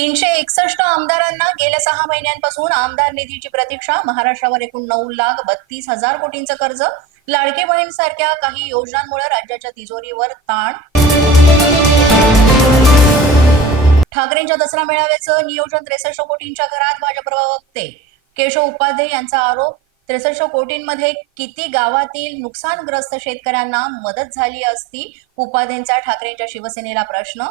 तीनशे एकसष्ट आमदारांना गेल्या सहा महिन्यांपासून आमदार निधीची प्रतीक्षा महाराष्ट्रावर एकूण नऊ लाख बत्तीस हजार कोटींचं कर्ज लाडकी बहीण सारख्या काही योजनांमुळे राज्याच्या तिजोरीवर ताण. ठाकरेंच्या दसरा मेळाव्याचं नियोजन त्रेसष्ट कोटींच्या घरात भाजप प्रवक्ते केशव उपाध्ये यांचा आरोप त्रेसष्ट कोटींमध्ये किती गावातील नुकसानग्रस्त शेतकऱ्यांना मदत झाली असती उपाध्येंचा ठाकरेंच्या शिवसेनेला प्रश्न.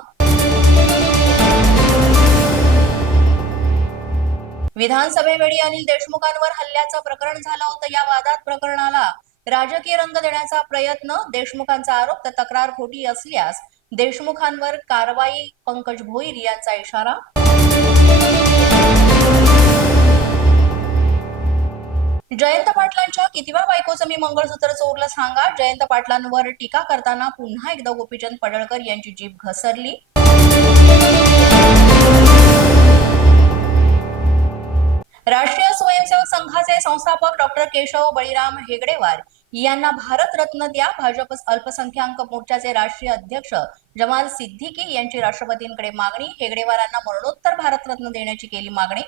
विधानसभेवेळी अनिल देशमुखांवर हल्ल्याचं प्रकरण झालं होतं. या वादात प्रकरणाला राजकीय रंग देण्याचा प्रयत्न देशमुखांचा आरोप. तर तक्रार खोटी असल्यास देशमुखांवर कारवाई पंकज भोईर यांचा इशारा. जयंत पाटलांच्या कितव्या बायकोचं मी मंगळसूत्र चोरलं सांगा. जयंत पाटलांवर टीका करताना पुन्हा एकदा गोपीचंद पडळकर यांची जीभ घसरली. डॉक्टर केशव बळीराम हेगडेवार यांना भारतरत्न द्या. भाजप अल्पसंख्याक मोर्चाचे राष्ट्रीय अध्यक्ष जमाल सिद्दीकी यांची राष्ट्रपतींकडे मागणी. हेगडेवारांना मरणोत्तर भारतरत्न देण्याची केली मागणी.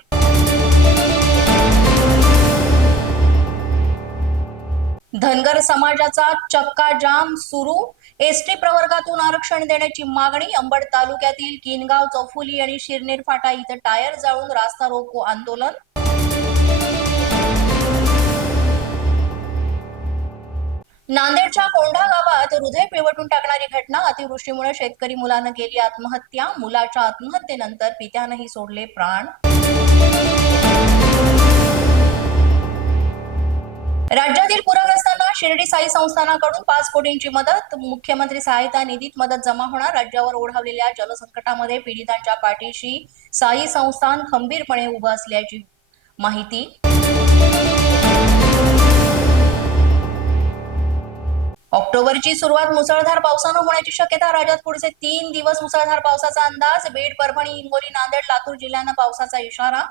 धनगर समाजाचा चक्का जाम सुरू. एसटी प्रवर्गातून आरक्षण देण्याची मागणी. अंबड तालुक्यातील किनगाव चौफुली आणि शिरनेर फाटा इथं टायर जाळून रास्ता रोको आंदोलन. नांदेडच्या कोंढा गावात हृदय पिवटून टाकणारी घटना अतिवृष्टीमुळे शेतकरी मुलानं केली आत्महत्या. मुलाच्या आत्महत्येनंतर पित्यानंही सोडले प्राण. राज्यातील पूरग्रस्तांना शिर्डी साई संस्थानाकडून पाच कोटींची मदत. मुख्यमंत्री सहायता निधीत मदत जमा होणार. राज्यावर ओढावलेल्या जलसंकटामध्ये पीडितांच्या पाठीशी साई संस्थान खंबीरपणे उभं असल्याची माहिती. ऑक्टोबरची सुरुवात मुसळधार पावसानं होण्याची शक्यता राज्यात पुढचे तीन दिवस मुसळधार पावसाचा अंदाज बीड परभणी हिंगोली नांदेड लातूर जिल्ह्यांना पावसाचा इशारा.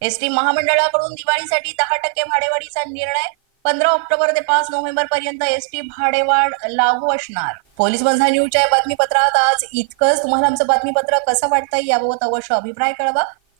एसटी महामंडळाकडून दिवाळीसाठी दहा टक्के भाडेवाढीचा निर्णय. पंधरा ऑक्टोबर ते पाच नोव्हेंबर पर्यंत एसटी भाडेवाढ लागू असणार. पोलीस बंधा न्यूजच्या बातमीपत्रात आज इतकंच. तुम्हाला आमचं बातमीपत्र कसं वाटतंय याबाबत अवश्य अभिप्राय कळवा.